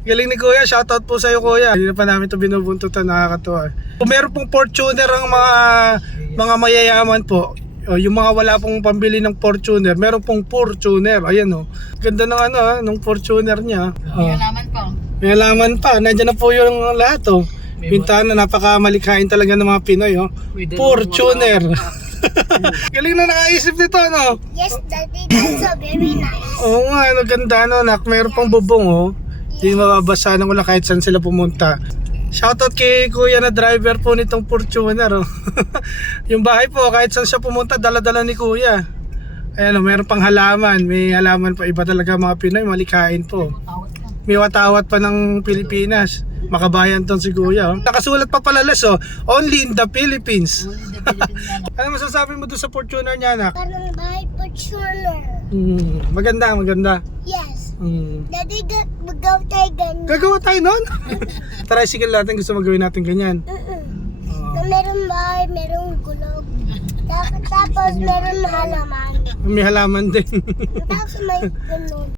Galing ni Kuya, shoutout po sa'yo Kuya. Hindi na pa namin ito binubuntutan, nakakatuwa. Kung meron pong Fortuner ang mga mayayaman po, yung mga wala pong pambili ng Fortuner, meron pong Fortuner. Ayan o, ganda ng ng Fortuner niya. May halaman pa. May halaman pa, nandiyan na po yung lahat o. Bintana, napakamalikhain talaga ng mga Pinoy o. Fortuner. Galing na nakaisip nito ano. Yes, Daddy, that's so very nice. Oo nga, ganda nak. Meron pang bubong o. Hindi mababasa ng ulan kahit saan sila pumunta. Shoutout kay Kuya na driver po nitong Fortuner. Yung bahay po, kahit saan siya pumunta, dala-dala ni Kuya. Ayan meron pang halaman. May halaman pa. Iba talaga mga Pinoy, malikain po. May watawat pa ng Pilipinas. Makabayan tong si Kuya. Nakasulat pa palalas only in the Philippines. Ano masasabi mo doon sa Fortuner niya anak? Parang bahay Fortuner. Maganda. Yes. Daddy, Magaw tayo ganyan. Gagawa tayo nun? Tricycle natin, gusto magawin natin ganyan. Na meron bahay, merong gulog. Tapos meron halaman. May halaman din. Tapos may ganun.